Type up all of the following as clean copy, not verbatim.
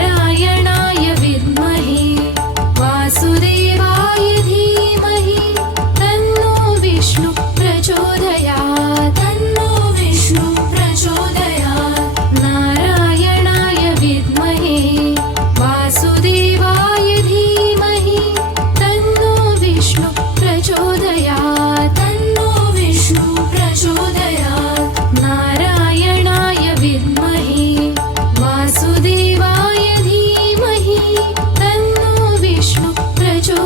नारायणाय विद्महे वासुदेवाय धीमहि तन्नो विष्णु प्रचोदयात् तन्नो विष्णु प्रचोदयात् नारायणाय विद्महे वासुदेवाय धीमहि तन्नो विष्णु प्रचोदयात् तन्नो विष्णु प्रचोदयात् नारायणाय विद्महे वासुदेवाय धीमहि तन्नो विष्णु प्रचोदयात्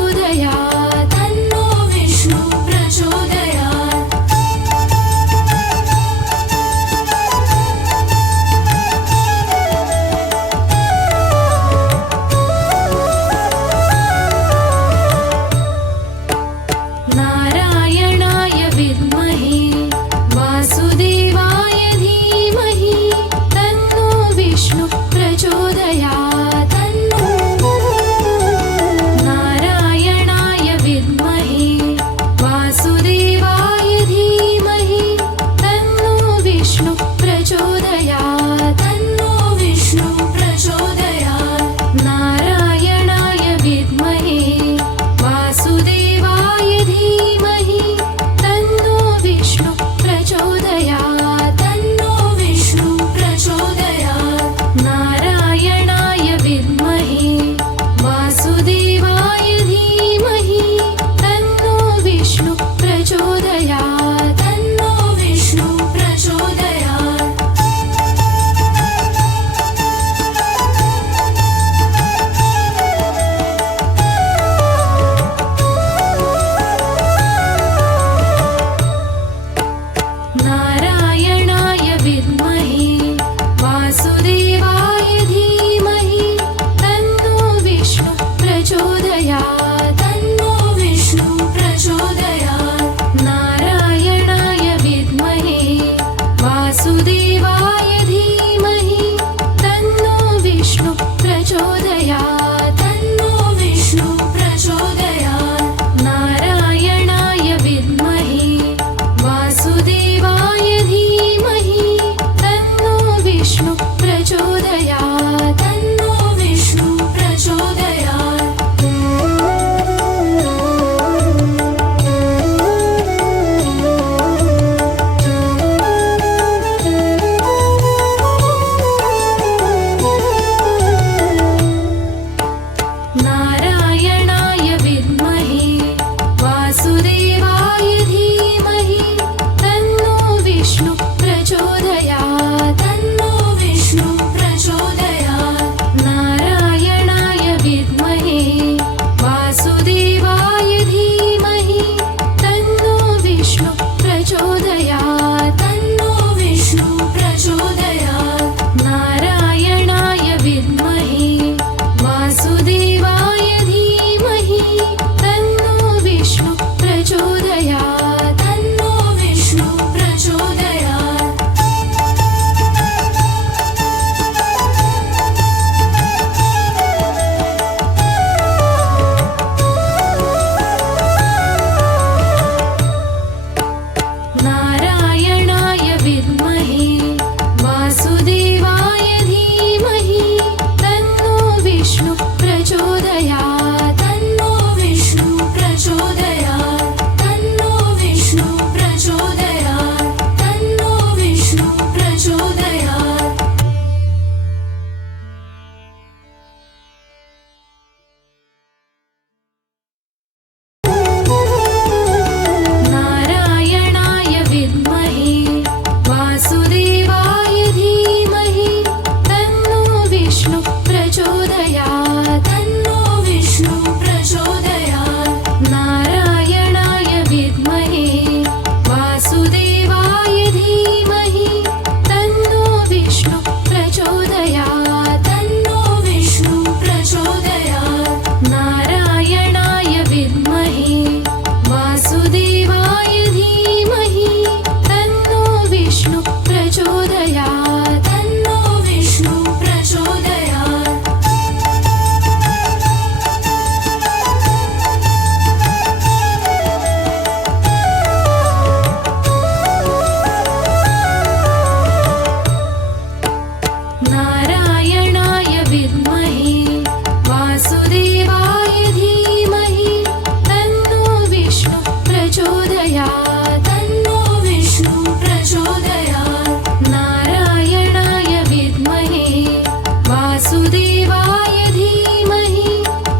वासुदेवाय धीमहि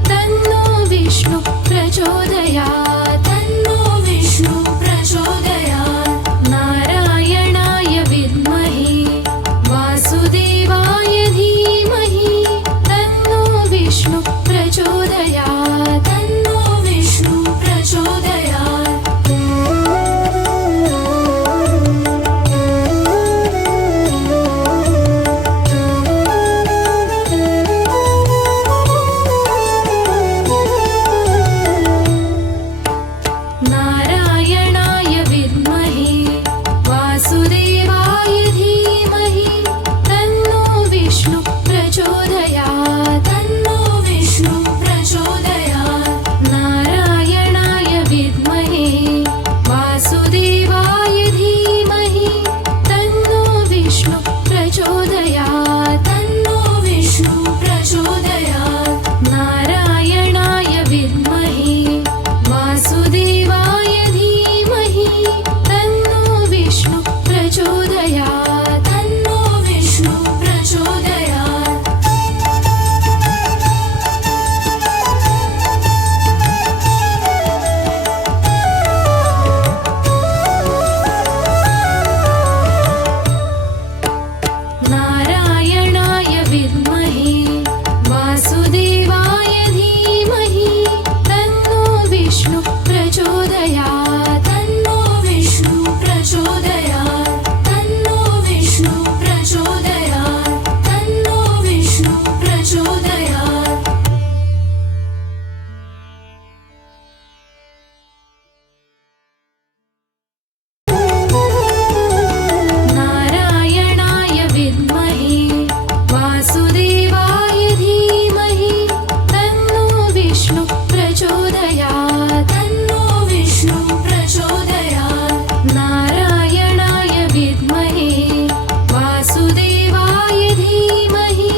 तन्नो विष्णु प्रचोदयात् तन्नो विष्णु प्रचोदयात् नारायणाय विद्महे वासुदेवाय धीमहि तन्नो विष्णु प्रचोदयात् तन्नो विष्णु प्रचोदयात् नारायणाय विद्महे वासुदेवाय धीमहि तन्नो विष्णु प्रचोदयात् तन्नो विष्णु प्रचोदयात् नारायणाय विद्महे वासुदेवाय धीमहि तन्नो विष्णु प्रचोदयात् तन्नो विष्णु प्रचोदयात् नारायणाय विद्महे वासुदेवाय धीमहि तन्नो विष्णु प्रचोदयात् तन्नो विष्णु प्रचोदयात् नारायणाय विद्महे वासुदेवाय धीमहि तन्नो विष्णु प्रचोदयात् तन्नो विष्णु प्रचोदयात् तन्नो विष्णु प्रचोदयात् तन्नो विष्णु प्रचोदयात् नारायणाय विद्महे वासुदेवाय धीमहि तन्नो विष्णु प्रचोदयात् तन्नो विष्णु प्रचोदयात् नारायणाय विद्महे वासुदेवाय धीमहि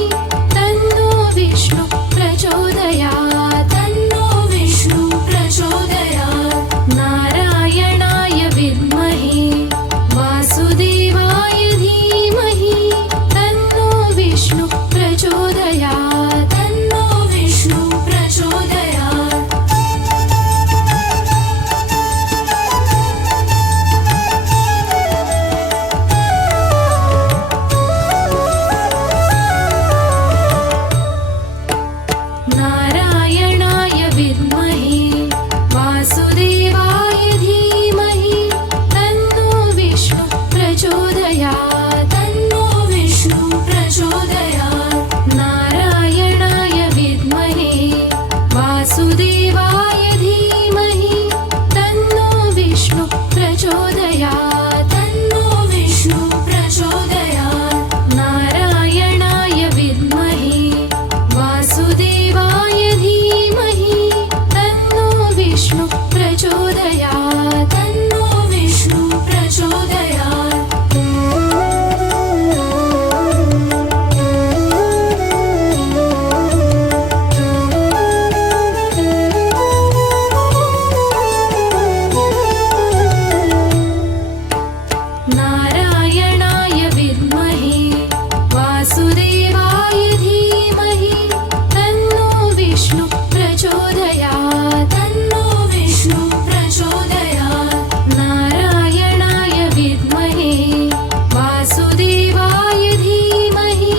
तन्नो विष्णु प्रचोदयात् तन्नो विष्णु प्रचोदयात् नारायणाय विद्महे वासुदेवाय धीमहि तन्नो विष्णु प्रचोदयात् तन्नो विष्णु प्रचोदयात् नारायणाय विद्महे वासुदेवाय धीमहि तन्नो विष्णु प्रचोदयात् तन्नो विष्णु प्रचोदयात् नारायणाय विद्महे वासुदेवाय धीमहि तन्नो विष्णु प्रचोदयात् तन्नो विष्णु प्रचोदयात् नारायणाय विद्महे वासुदेवाय धीमहि तन्नो विष्णु प्रचोदयात् तन्नो विष्णु प्रचोदयात् नारायणाय विद्महे वासुदेवाय धीमहि तन्नो विष्णु प्रचोदयात् तन्नो विष्णु प्रचोदयात् नारायणाय विद्महे वासुदेवाय धीमहि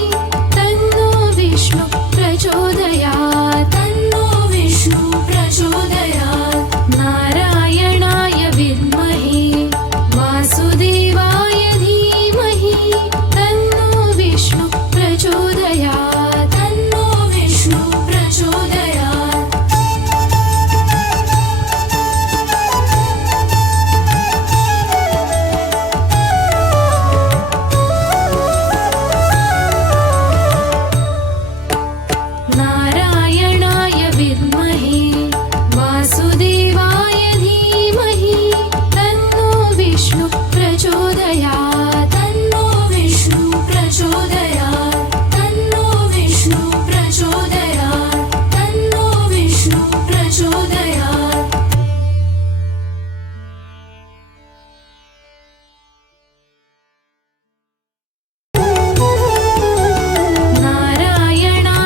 तन्नो विष्णु प्रचोदयात् तन्नो विष्णु प्रचोदयात् नारायणाय विद्महे वासुदेवाय धीमहि तन्नो विष्णु प्रचोदयात् तन्नो विष्णु प्रचोदयात् नारायणाय विद्महे वासुदेवाय धीमहि तन्नो विष्णु प्रचोदयात् तन्नो विष्णु प्रचोदयात् तन्नो विष्णु प्रचोदयात् तन्नो विष्णु प्रचोदयात् नारायणाय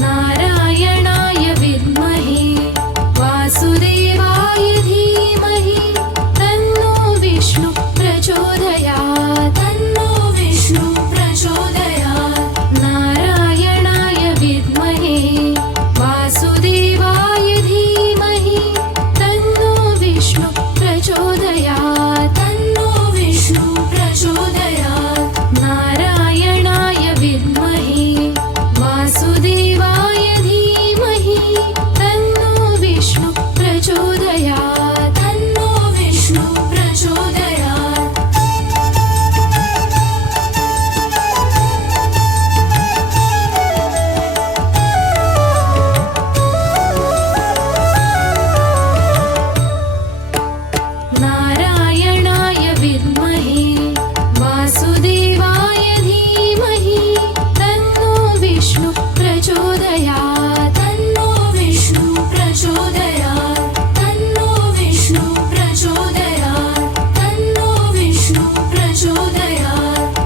नारायणाय विद्महे वासुदेवाय धीमहि तन्नो विष्णु प्रचोदयात् तन्नो विष्णु प्रचोदयात् नारायणाय विद्महे वासुदेवाय धीमहि तन्नो विष्णु प्रचोदयात् तन्नो विष्णु प्रचोदयात् नारायणाय विद्महे वासुदेवाय धीमहि तन्नो विष्णु प्रचोदयात् तन्नो विष्णु प्रचोदयात् नारायणाय विद्महे वासुदेवाय धीमहि तन्नो विष्णु प्रचोदयात् तन्नो विष्णु प्रचोदयात् तन्नो विष्णु प्रचोदयात् तन्नो विष्णु प्रचोदयात्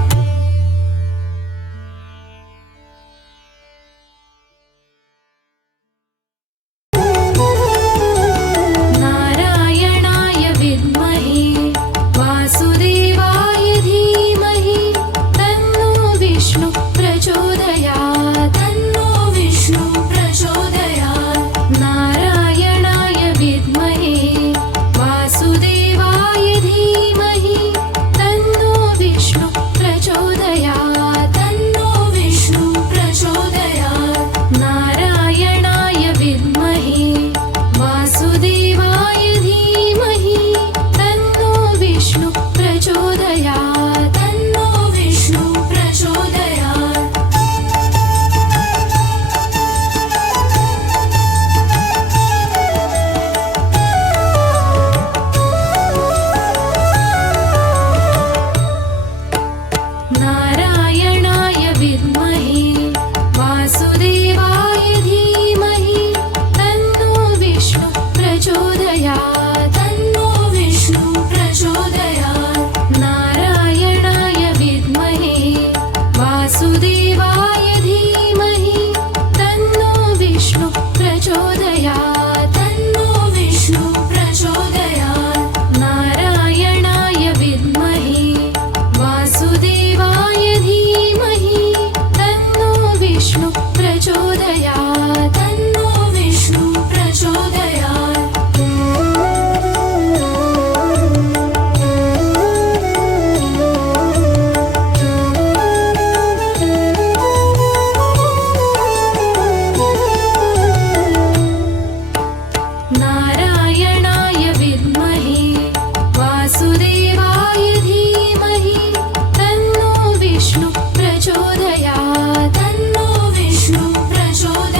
नारायणाय विद्महे वासुदेवाय धीमहि तन्नो विष्णु प्रचोदयात् तन्नो विष्णु प्रचोदयात् नारायणाय विद्महे वासुदेवाय धीमहि तन्नो विष्णु प्रचोदयात् तन्नो विष्णु प्रचोदयात् नारायणाय विद्महे वासुदेवाय धीमहि तन्नो विष्णु प्रचोदयात् तन्नो विष्णु प्रचोदयात् नारायणाय विद्महे वासुदेवाय धीमहि तन्नो विष्णु प्रचोदयात् तन्नो विष्णु प्रचोदयात् नारायणाय विद्महे वासुदेवाय धीमहि तन्नो विष्णु प्रचोदयात् तन्नो विष्णु प्रचोदयात् नारायणाय विद्महे वासुदेवाय धीमहि तन्नो विष्णु प्रचोदयात् तन्नो विष्णु प्रचोदयात् नारायणाय विद्महे वासुदेवाय धीमहि तन्नो विष्णु प्रचोदयात् तन्नो विष्णु प्रचोदयात्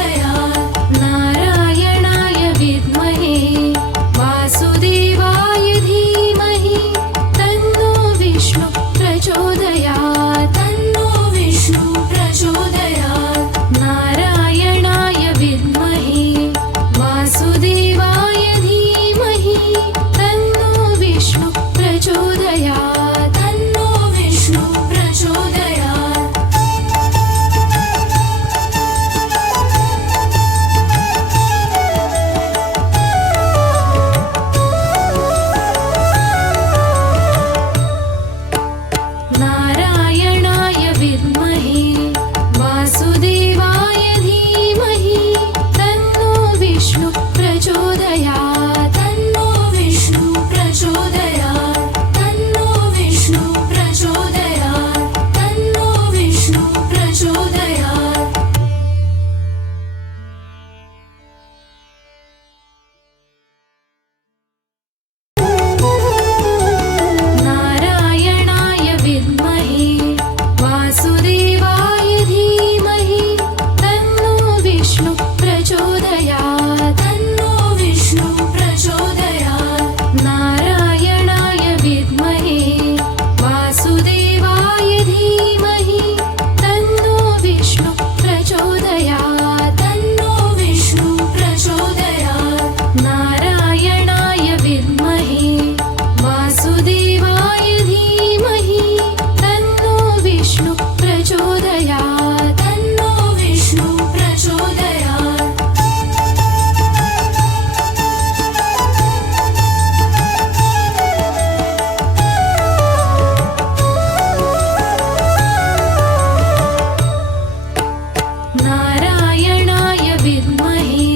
नारायणाय विद्महे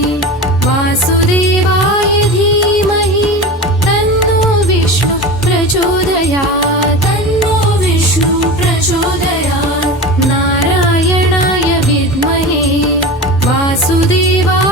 वासुदेवाय धीमहि तन्नो विष्णु प्रचोदयात् तन्नो विष्णु प्रचोदयात् नारायणाय विद्महे वासुदेवाय